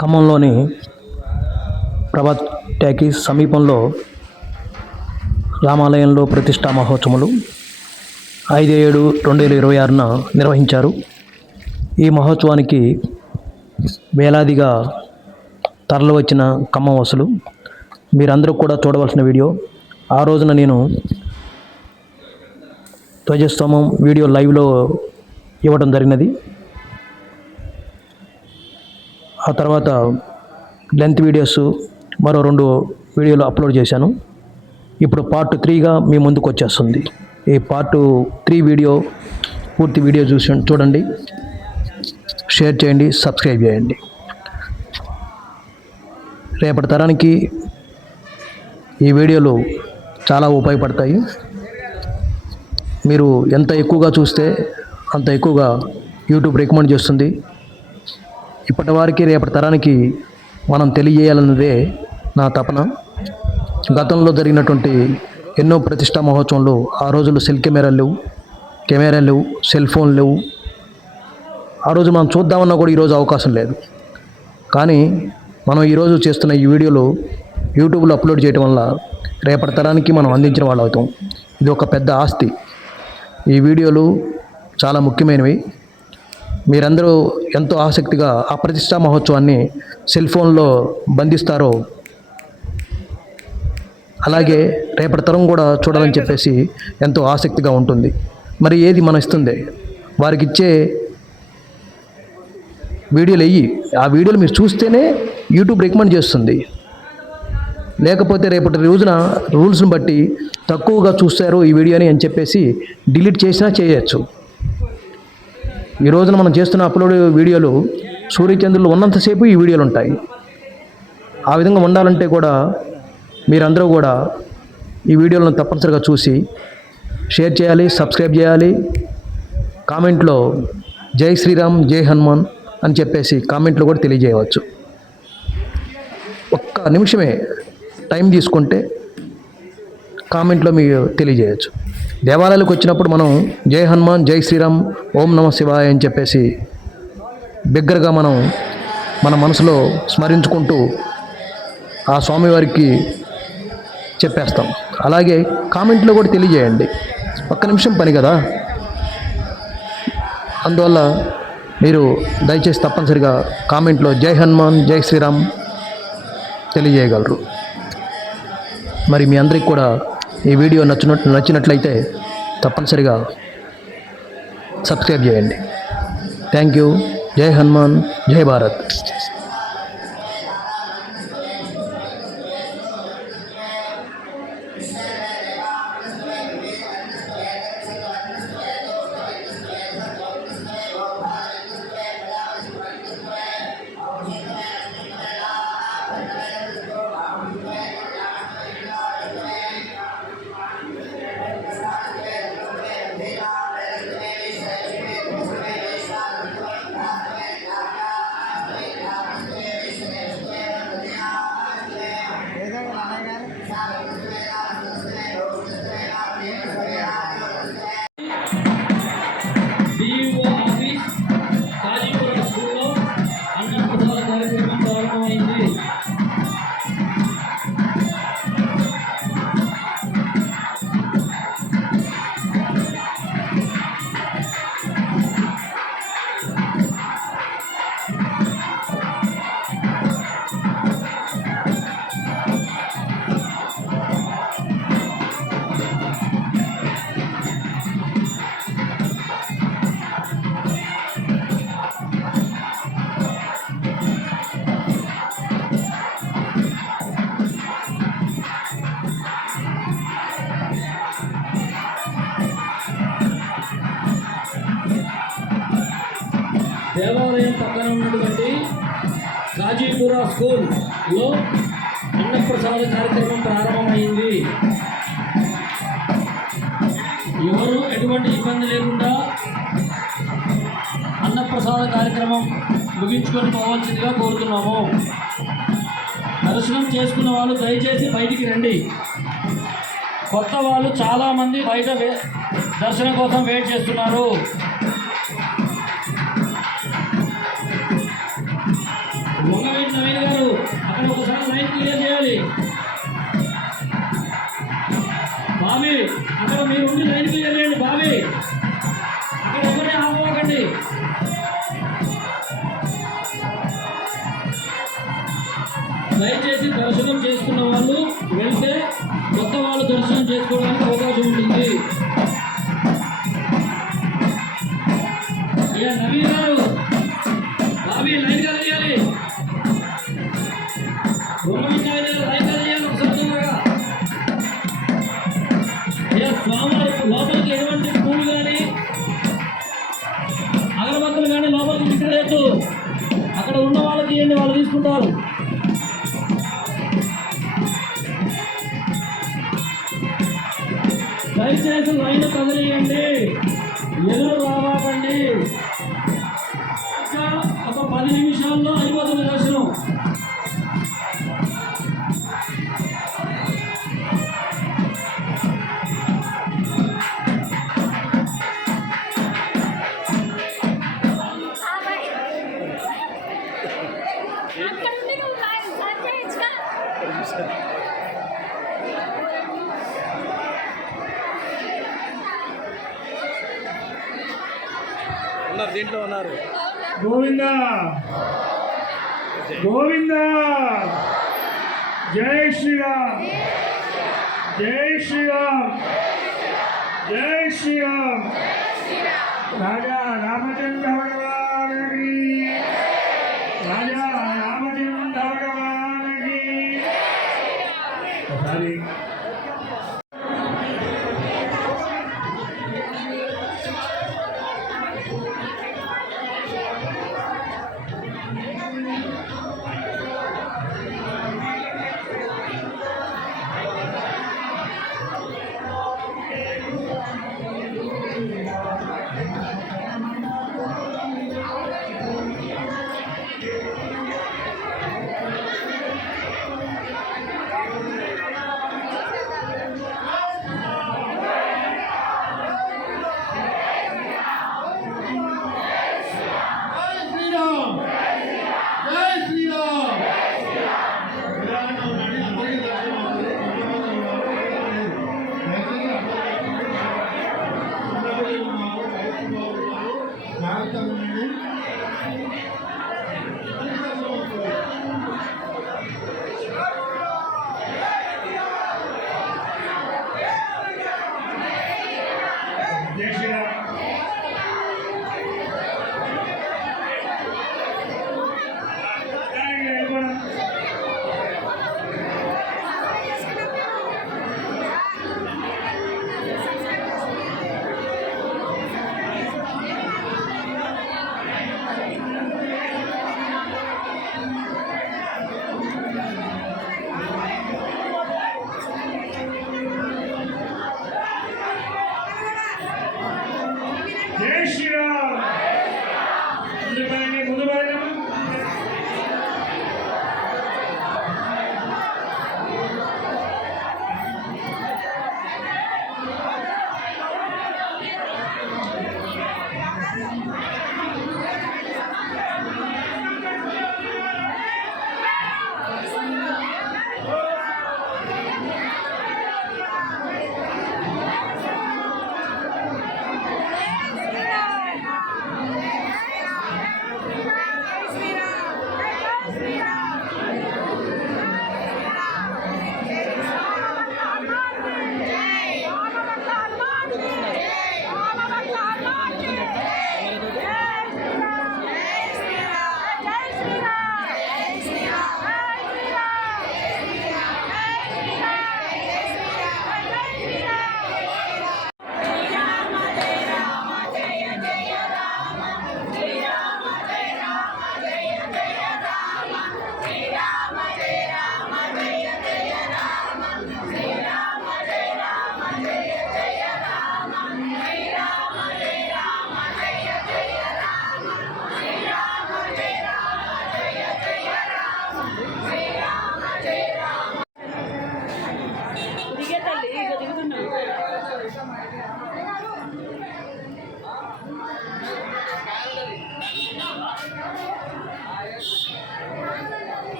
ఖమ్మంలోని Prabhat talkies సమీపంలో రామాలయంలో ప్రతిష్టా మహోత్సవాలు 5/7/2026న నిర్వహించారు. ఈ మహోత్సవానికి వేలాదిగా తరలి వచ్చిన ఖమ్మం వాసులు. మీరందరూ కూడా చూడవలసిన వీడియో. ఆ రోజున నేను ధ్వజస్తంభం వీడియో లైవ్లో ఇవ్వడం జరిగినది. ఆ తర్వాత లెంత్ వీడియోస్ మరో 2 వీడియోలు అప్లోడ్ చేశాను. ఇప్పుడు పార్ట్ 3గా మీ ముందుకు వచ్చేస్తుంది. ఈ పార్ట్ 3 వీడియో పూర్తి వీడియో చూడండి, షేర్ చేయండి, సబ్స్క్రైబ్ చేయండి. రేపటి తరానికి ఈ వీడియోలు చాలా ఉపయోగపడతాయి. మీరు ఎంత ఎక్కువగా చూస్తే అంత ఎక్కువగా యూట్యూబ్ రికమెండ్ చేస్తుంది. ఇప్పటి వారికి రేపటి తరానికి మనం తెలియజేయాలన్నదే నా తపన. గతంలో జరిగినటువంటి ఎన్నో ప్రతిష్టా మహోత్సవంలో ఆ రోజుల్లో సెల్ కెమెరాలు లేవు, సెల్ ఫోన్ లేవు. ఆ రోజు మనం చూద్దామన్నా కూడా ఈరోజు అవకాశం లేదు. కానీ మనం ఈరోజు చేస్తున్న ఈ వీడియోలు యూట్యూబ్లో అప్లోడ్ చేయడం వల్ల రేపటి తరానికి మనం అందించిన వాళ్ళు అవుతాం. ఇది ఒక పెద్ద ఆస్తి. ఈ వీడియోలు చాలా ముఖ్యమైనవి. మీరందరూ ఎంతో ఆసక్తిగా ఆ ప్రతిష్టా మహోత్సవాన్ని సెల్ ఫోన్లో బంధిస్తారో అలాగే రేపటి తరం కూడా చూడాలని చెప్పేసి ఎంతో ఆసక్తిగా ఉంటుంది. మరి ఏది మన ఇస్తుంది? వారికి ఇచ్చే వీడియోలు ఆ వీడియోలు మీరు చూస్తేనే యూట్యూబ్ రికమెండ్ చేస్తుంది. లేకపోతే రేపటి రోజున రూల్స్ని బట్టి తక్కువగా చూస్తారు ఈ వీడియోని అని చెప్పేసి డిలీట్ చేసినా చేయొచ్చు. ఈ రోజున మనం చేస్తున్న అప్లోడ్ వీడియోలు సూర్యచంద్రులు ఉన్నంతసేపు ఈ వీడియోలు ఉంటాయి. ఆ విధంగా ఉండాలంటే కూడా మీరందరూ కూడా ఈ వీడియోలను తప్పనిసరిగా చూసి షేర్ చేయాలి, సబ్స్క్రైబ్ చేయాలి. కామెంట్లో జై శ్రీరామ్, జై హనుమాన్ అని చెప్పేసి కామెంట్లో కూడా తెలియజేయవచ్చు. ఒక్క నిమిషమే టైం తీసుకుంటే కామెంట్లో మీరు తెలియజేయచ్చు. దేవాలయాలకు వచ్చినప్పుడు మనం జై హనుమాన్, జై శ్రీరామ్, ఓం నమ శివాయ అని చెప్పేసి బిగ్గరగా మనం మన మనసులో స్మరించుకుంటూ ఆ స్వామివారికి చెప్పేస్తాం. అలాగే కామెంట్లో కూడా తెలియజేయండి. ఒక్క నిమిషం పని కదా. అందువల్ల మీరు దయచేసి తప్పనిసరిగా కామెంట్లో జై హనుమాన్, జై శ్రీరామ్ తెలియజేయగలరు. మరి మీ అందరికి కూడా ఈ వీడియో నచ్చినట్లయితే తప్పనిసరిగా సబ్స్క్రైబ్ చేయండి. Thank you. జై హనుమాన్, జై భారత్. దేవాలయం పక్కన ఉన్నటువంటి కాజీపుర స్కూల్లో అన్నప్రసాద కార్యక్రమం ప్రారంభమైంది. ఎవరు ఎటువంటి ఇబ్బంది లేకుండా అన్నప్రసాద కార్యక్రమం ముగించుకొని పోవాల్సిందిగా కోరుతున్నాము. దర్శనం చేసుకున్న వాళ్ళు దయచేసి బయటికి రండి. కొత్త వాళ్ళు చాలామంది బయట దర్శనం కోసం వెయిట్ చేస్తున్నారు. వంగవీటి నవీన్ గారు అక్కడ ఒకసారి లైన్ క్లియర్ చేయాలి. బాబీ అక్కడ మీరు ఉండి లైన్ క్లియర్ చేయండి. బాబీ అక్కడ ఎవరిని ఆపకండి. దయచేసి దర్శనం చేసుకున్న వాళ్ళు వెళ్తే కొత్త వాళ్ళు దర్శనం చేసుకోవడానికి అవకాశం ఉంటుంది. ఇక నవీన్ గారు బాబీ లైన్ కలియాలి. లైన్ కలియాలి ఒకసారి తొందరగా. ఇక స్వామివారి లోపలికి ఎటువంటి పూలు కానీ అగరబత్తులు కానీ లోపలికి తీసుకెళ్ళచ్చు. అక్కడ ఉన్న వాళ్ళకి ఇవ్వండి, వాళ్ళు తీసుకుంటారు. దయచేసి లైన్ కదిలియండి, ఎదురు రావాకండి. ఇంకా ఒక 10 నిమిషాల్లో అయిపోతుంది దర్శనం. దీంట్లో ఉన్నారు. గోవింద గోవింద జై శ్రీరామ్ జై శ్రీరామ్ జై శ్రీరామ్. రాజా రామచంద్ర భగవానికి రాజా రామచంద్ర భగవానికి. ఒకసారి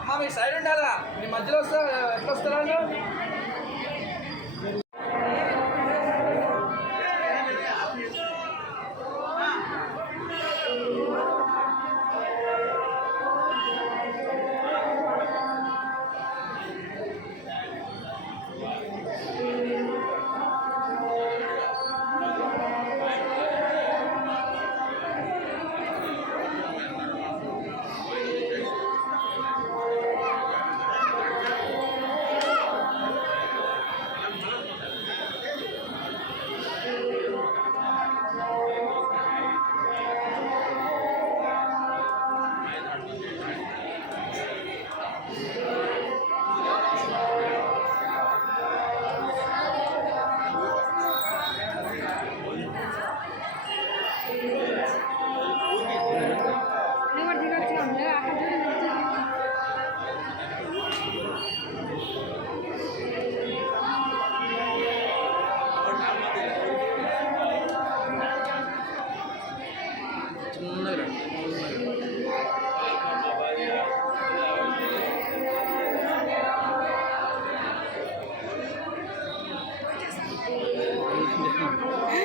అమ్మా మీ సైడ్ ఉండాలా, మీ మధ్యలో వస్తా ఎట్లా వస్తారా?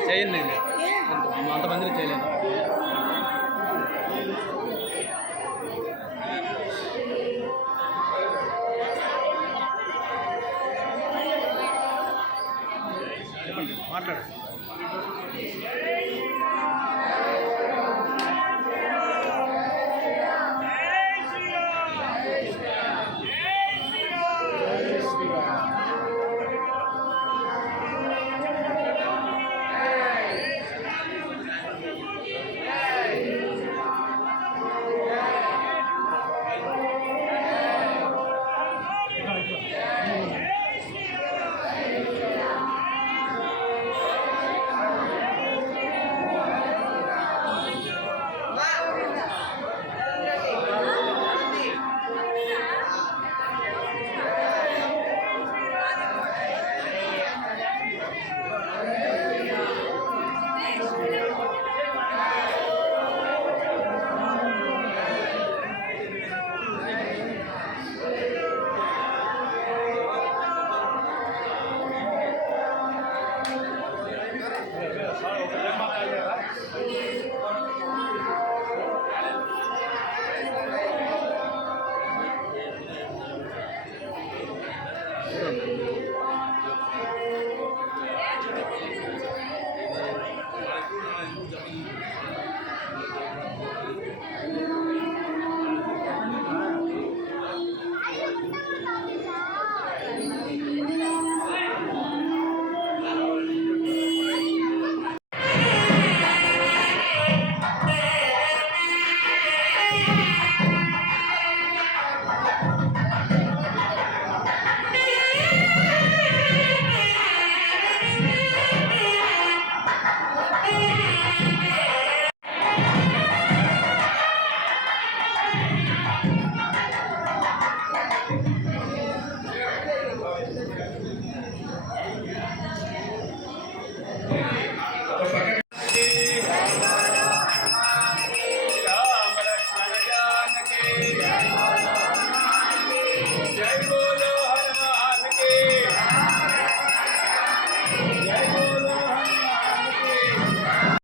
చేయండి నేను అంతమందిని చేయలేను. మాట్లాడు.